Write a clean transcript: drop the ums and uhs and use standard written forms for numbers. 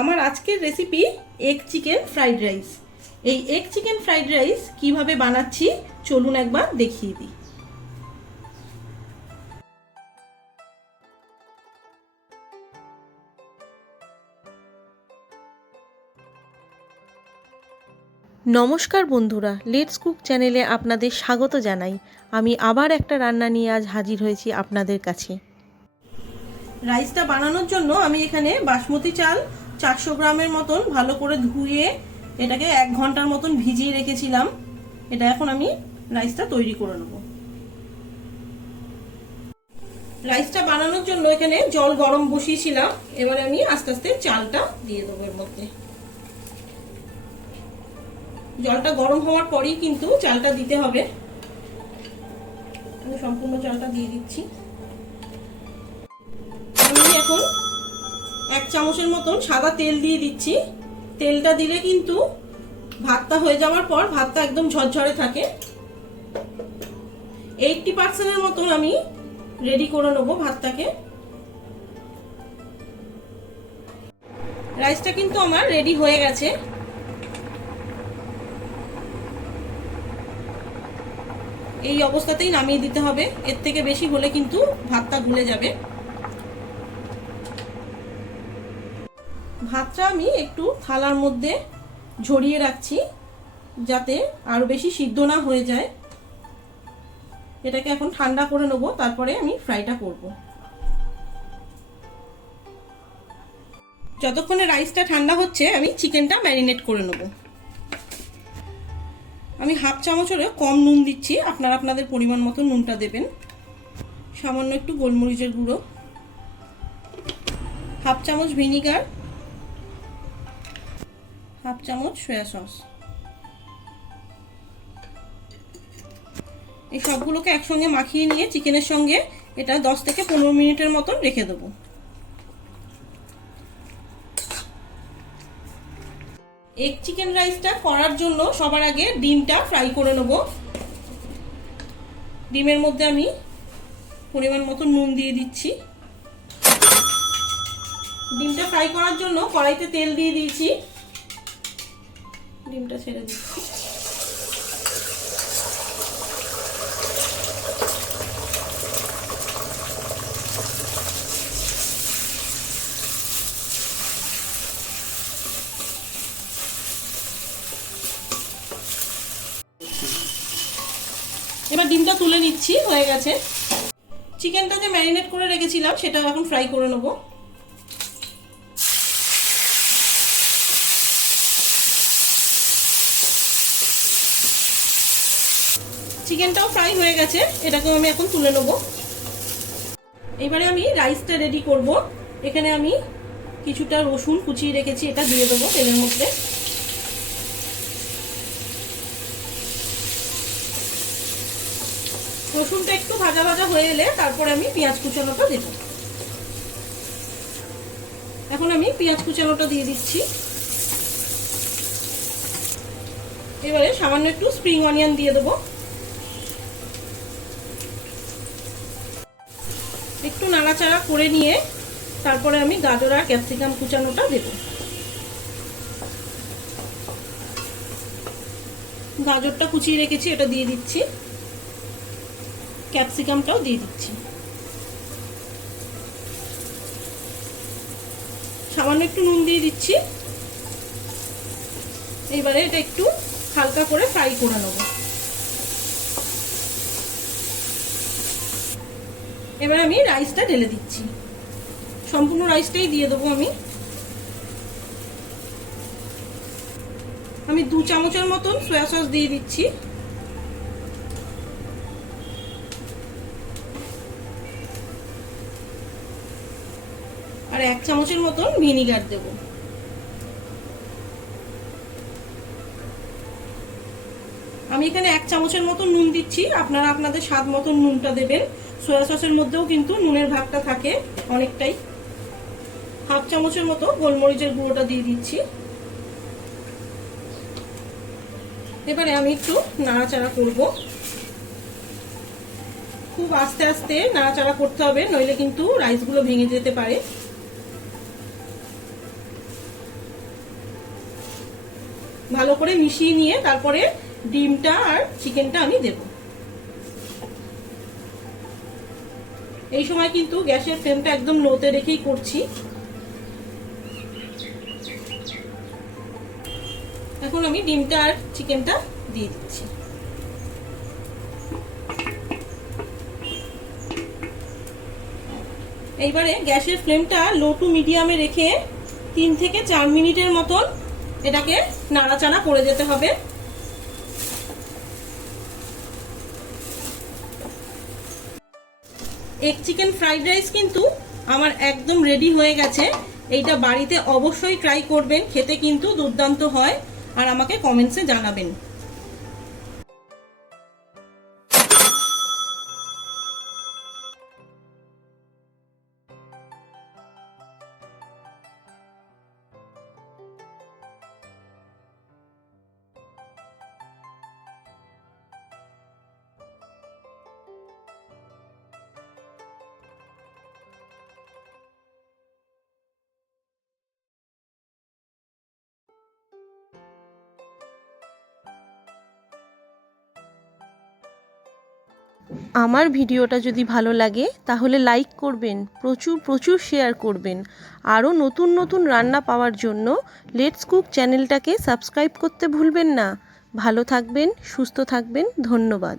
আমার আজকের recipe egg chicken fried rice. এই এগ চিকেন ফ্রাইড রাইস কিভাবে বানাচ্ছি চলুন একবার দেখিয়ে দিই। নমস্কার বন্ধুরা, লেটস কুক চ্যানেলে আপনাদের স্বাগত জানাই। আমি আবার একটা রান্না নিয়ে আজ হাজির হয়েছি আপনাদের কাছে। রাইসটা বানানোর জন্য আমি এখানে বাসমতি চাল 400 গ্রামের মতন ভালো করে ধুয়ে এটাকে 1 ঘন্টার মতন ভিজিয়ে রেখেছিলাম। এটা এখন আমি রাইসটা তৈরি করে নেব। রাইসটা বানানোর জন্য এখানে জল গরম বসিয়েছিলাম। এবারে আমি আস্তে আস্তে চালটা দিয়ে দেবো এর মধ্যে। জলটা গরম হওয়ার পরেই কিন্তু চালটা দিতে হবে। আমি সম্পূর্ণ চালটা দিয়ে দিচ্ছি। আমি এখন 1 চামচের মতন সাদা তেল দিয়ে দিচ্ছি। তেলটা দিলে কিন্তু ভাতটা হয়ে যাওয়ার পর ভাতটা একদম ঝরঝরে থাকে। 80% এর মতন আমি রেডি করে নেবো ভাতটাকে। রাইসটা কিন্তু আমার রেডি হয়ে গেছে। এই অবস্থাতেই নামিয়ে দিতে হবে, এর থেকে বেশি হলে কিন্তু ভাতটা গুলে যাবে। ভাতটা আমি একটু থালার মধ্যে ঝরিয়ে রাখছি যাতে আরো বেশি সিদ্ধ না হয়ে যায়। এটাকে এখন ঠান্ডা করে নেবো, তারপরে আমি ফ্রাইটা করব। যতক্ষণে রাইসটা ঠান্ডা হচ্ছে আমি চিকেনটা ম্যারিনেট করে নেব। আমি 1/2 চামচেরও কম নুন দিচ্ছি, আপনারা আপনাদের পরিমাণ মতো নুনটা দেবেন। সামান্য একটু গোলমরিচের গুঁড়ো, 1/2 চামচ ভিনিগার, 1/2 চামচ সয়া সস। এই সবগুলোকে একসঙ্গে মাখিয়ে নিয়ে চিকেনের সঙ্গে এটা 10 থেকে 15 মিনিটের মতন রেখে দেবো। এগ চিকেন রাইসটা করার জন্য সবার আগে ডিমটা ফ্রাই করে নেব। ডিমের মধ্যে আমি পরিমাণ মতো নুন দিয়ে দিচ্ছি। ডিমটা ফ্রাই করার জন্য কড়াইতে তেল দিয়ে দিয়েছি। ডিমটা ছেড়ে দিচ্ছি। এবার ডিমটা তুলে নিচ্ছি, হয়ে গেছে। চিকেনটা যে ম্যারিনেট করে রেখেছিলাম সেটা এখন ফ্রাই করে নেব। চিকেনটাও ফ্রাই হয়ে গেছে, এটাকেও আমি এখন তুলে নেব। এবারে আমি রাইসটা রেডি করব। এখানে আমি কিছুটা রসুন কুচিয়ে রেখেছি, এটা দিয়ে দেবো তেলের মধ্যে। রসুনটা একটু ভাজা ভাজা হয়ে এলে তারপরে আমি পেঁয়াজ কুচানোটা দেব। এখন আমি পেঁয়াজ কুচানোটা দিয়ে দিচ্ছি। এবারে সামান্য একটু স্প্রিং অনিয়ন দিয়ে দেবো। একটু নাড়াচাড়া করে নিয়ে তারপরে আমি গাজর আর ক্যাপসিকাম কুচানোটা দেব। গাজরটা কুচিয়ে রেখেছি, এটা দিয়ে দিচ্ছি। ক্যাপসিকামটাও দিয়ে দিচ্ছি। সামান্য একটু নুন দিয়ে দিচ্ছি। এবারে এটা একটু হালকা করে ফ্রাই করে নেব। এবারে আমি রাইসটা ঢেলে দিচ্ছি। সম্পূর্ণ রাইসটাই দিয়ে দেবো আমি। 2 চামচের মতন সয়া সস দিয়ে দিচ্ছি। আর 1 চামচের মতন ভিনিগার দেব। আমি এখানে 1 চামচের মতন নুন দিচ্ছি, আপনারা আপনাদের স্বাদ মতন নুনটা দেবেন। সয়া সসের মধ্যেও কিন্তু নুনের ভাগটা থাকে অনেকটাই। 1/2 চামচের মতো গোলমরিচের গুঁড়োটা দিয়ে দিচ্ছি। এবারে আমি একটু নাড়াচাড়া করব। খুব আস্তে আস্তে নাড়াচাড়া করতে হবে, নইলে কিন্তু রাইসগুলো ভেঙে যেতে পারে। ভালো করে মিশিয়ে নিয়ে তারপরে ডিমটা আর চিকেনটা আমি দেব। এই সময় কিন্তু গ্যাসের ফ্লেমটা একদম লোতে রেখেই করছি। এখন আমি ডিমটা আর চিকেনটা দিয়ে দিচ্ছি। এইবারে গ্যাসের ফ্লেমটা লো টু মিডিয়ামে রেখে 3 থেকে 4 মিনিটের মতন এটাকে নাড়াচাড়া করে যেতে হবে। এগ চিকেন ফ্রাইড রাইস কিন্তু আমার একদম রেডি হয়ে গেছে। এইটা বাড়িতে অবশ্যই ট্রাই করবেন, খেতে কিন্তু দুর্দান্ত হয়, আর আমাকে কমেন্টসে জানাবেন। আমার ভিডিওটা যদি ভালো লাগে তাহলে লাইক করবেন, প্রচুর প্রচুর শেয়ার করবেন। আরও নতুন নতুন রান্না পাওয়ার জন্য লেটস কুক চ্যানেলটাকে সাবস্ক্রাইব করতে ভুলবেন না। ভালো থাকবেন, সুস্থ থাকবেন, ধন্যবাদ।